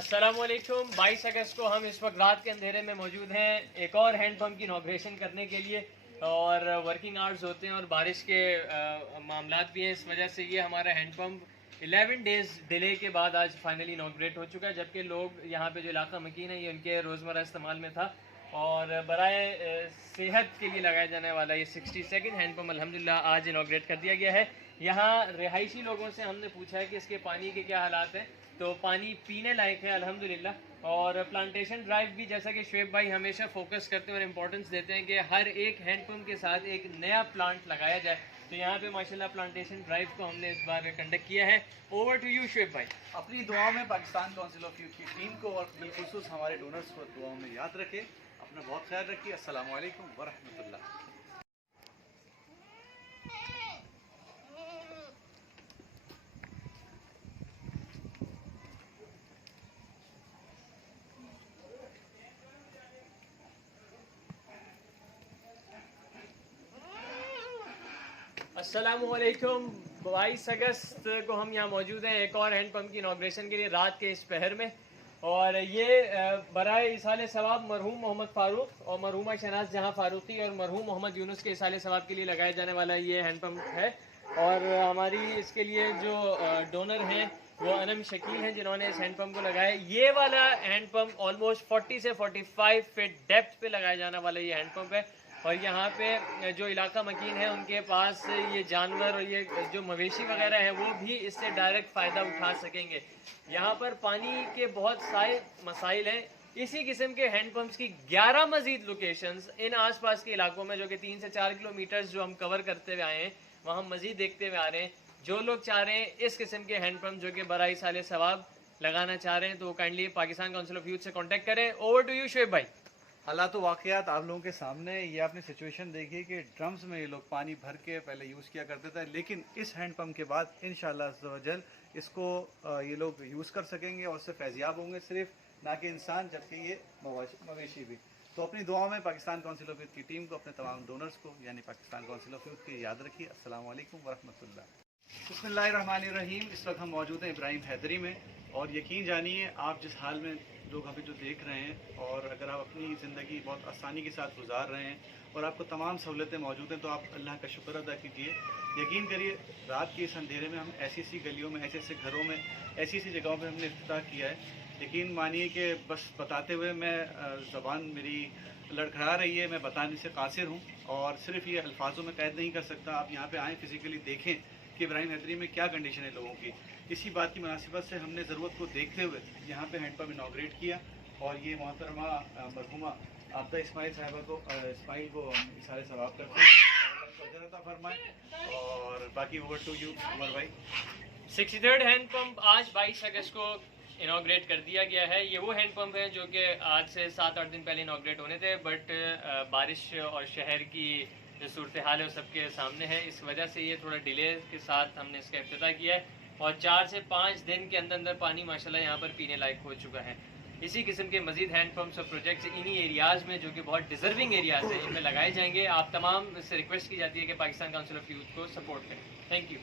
अस्सलाम वालेकुम। 22 अगस्त को हम इस वक्त रात के अंधेरे में मौजूद हैं एक और हैंड पम्प की इनॉग्रेशन करने के लिए, और वर्किंग आवर्स होते हैं और बारिश के मामलात भी हैं। इस वजह से ये हमारा हैंड पम्प 11 डेज़ डिले के बाद आज फाइनली इनॉग्रेट हो चुका है, जबकि लोग यहाँ पे जो इलाका मकीन है ये उनके रोज़मर्रा इस्तेमाल में था। और बराए सेहत के लिए लगाया जाने वाला ये 62nd हैंड पम्प अल्हम्दुलिल्लाह आज इनॉग्रेट कर दिया गया है। यहाँ रिहायशी लोगों से हमने पूछा है कि इसके पानी के क्या हालात हैं, तो पानी पीने लायक है अल्हम्दुलिल्लाह। और प्लांटेशन ड्राइव भी, जैसा कि शुएब भाई हमेशा फोकस करते हैं और इम्पोर्टेंस देते हैं कि हर एक हैंड पम्प के साथ एक नया प्लांट लगाया जाए, तो यहाँ पे माशाल्लाह प्लांटेशन ड्राइव को हमने इस बार कंडक्ट किया है। ओवर टू यू शुएब भाई। अपनी दुआओं में पाकिस्तान काउंसिल ऑफ यूथ की टीम को और बिलखुसूस हमारे डोनर्स को दुआओं में याद रखें। अपना बहुत ख्याल रखिए। अस्सलामु अलैकुम वरहमतुल्लाह। अस्सलामुअलैकुम। 22 अगस्त को हम यहाँ मौजूद हैं एक और हैंड पम्प की इनॉग्रेशन के लिए रात के इस पहर में। और ये बराए इसाले सवाब मरहूम मोहम्मद फ़ारूक और मरहूमा शहनाज जहाँ फ़ारूकी और मरहूम मोहम्मद यूनुस के इसाले सवाब के लिए लगाया जाने वाला ये हैंड पम्प है। और हमारी इसके लिए जो डोनर हैं वो अनम शकील हैं, जिन्होंने इस हैंड पम्प को लगाया। ये वाला हैंड पम्प ऑलमोस्ट 40 से 45 फीट डेप्थ पे लगाया जाने वाला ये हैंड पम्प है। और यहाँ पे जो इलाका मकीन है उनके पास ये जानवर और ये जो मवेशी वगैरह हैं वो भी इससे डायरेक्ट फ़ायदा उठा सकेंगे। यहाँ पर पानी के बहुत सारे मसाइल हैं। इसी किस्म के हैंड पम्प्स की 11 मजीद लोकेशंस इन आसपास के इलाकों में, जो कि 3 से 4 किलोमीटर जो हम कवर करते हुए आए हैं, वहाँ मजीद देखते हुए आ रहे हैं। जो लोग चाह रहे हैं इस किस्म के हैंड पम्प जो कि बराई साले सवाब लगाना चाह रहे हैं, तो kindly Pakistan council of youth से कॉन्टैक्ट करें। ओवर टू यू शुएब भाई। हालात वाक़यात आप लोगों के सामने। ये आपने सिचुएशन देखी कि ड्रम्स में ये लोग पानी भर के पहले यूज़ किया करते थे, लेकिन इस हैंड पम्प के बाद इंशाअल्लाह अज़्ज़ व जल इसको ये लोग यूज़ कर सकेंगे और उससे फैज़याब होंगे, सिर्फ ना कि इंसान जबकि ये मवेशी भी। तो अपनी दुआओं में पाकिस्तान काउंसिल ऑफ यूथ की टीम को, अपने तमाम डोनर्स को यानी पाकिस्तान काउंसिल ऑफ यूथ की याद रखिए। अस्सलाम वालेकुम वरहमतुल्लाह। बिस्मिल्लाहिर्रहमानिर्रहीम। इस वक्त हम मौजूद हैं इब्राहिम हैदरी में, और यकीन जानिए आप जिस हाल में लोग अभी जो देख रहे हैं, और अगर आप अपनी ज़िंदगी बहुत आसानी के साथ गुजार रहे हैं और आपको तमाम सहूलतें मौजूद हैं, तो आप अल्लाह का शुक्र अदा कीजिए। यकीन करिए रात के इस अंधेरे में हम ऐसी ऐसी गलियों में, ऐसे ऐसे घरों में, ऐसी ऐसी जगहों पर हमने इफ्तिताह किया है। यकीन मानिए कि बस बताते हुए मैं ज़बान मेरी लड़खड़ा रही है, मैं बताने से कासिर हूँ और सिर्फ ये अल्फाजों में कैद नहीं कर सकता। आप यहाँ पे आएँ, फिज़िकली देखें कि इब्राहिम हैदरी में क्या कंडीशन है लोगों की। इसी बात की मुनासिबत से हमने ज़रूरत को देखते हुए यहाँ पे हैंड पम्प इनॉग्रेट किया, और ये मोहतरमा मरहुमा आबदा इस्माइल साहिबा को इस्माइल को हम इसारे सवाब करते हैं फरमाएँ। और बाकी ओवर टू यू उमर भाई। 63rd हैंड पम्प आज 22 अगस्त को इनॉग्रेट कर दिया गया है। ये वो हैंड पम्प है जो कि आज से 7-8 दिन पहले इनॉग्रेट होने थे, बट बारिश और शहर की जो सूरत हाल है वो सबके सामने है। इस वजह से ये थोड़ा डिले के साथ हमने इसका इफ्तिताह किया है, और 4 से 5 दिन के अंदर अंदर पानी माशाल्लाह यहाँ पर पीने लायक हो चुका है। इसी किस्म के मजीद हैंड पम्प्स और प्रोजेक्ट्स इन्हीं एरियाज़ में, जो कि बहुत डिजर्विंग एरियाज़ हैं, इनमें लगाए जाएंगे। आप तमाम से रिक्वेस्ट की जाती है कि पाकिस्तान काउंसिल ऑफ यूथ को सपोर्ट करें। Thank you.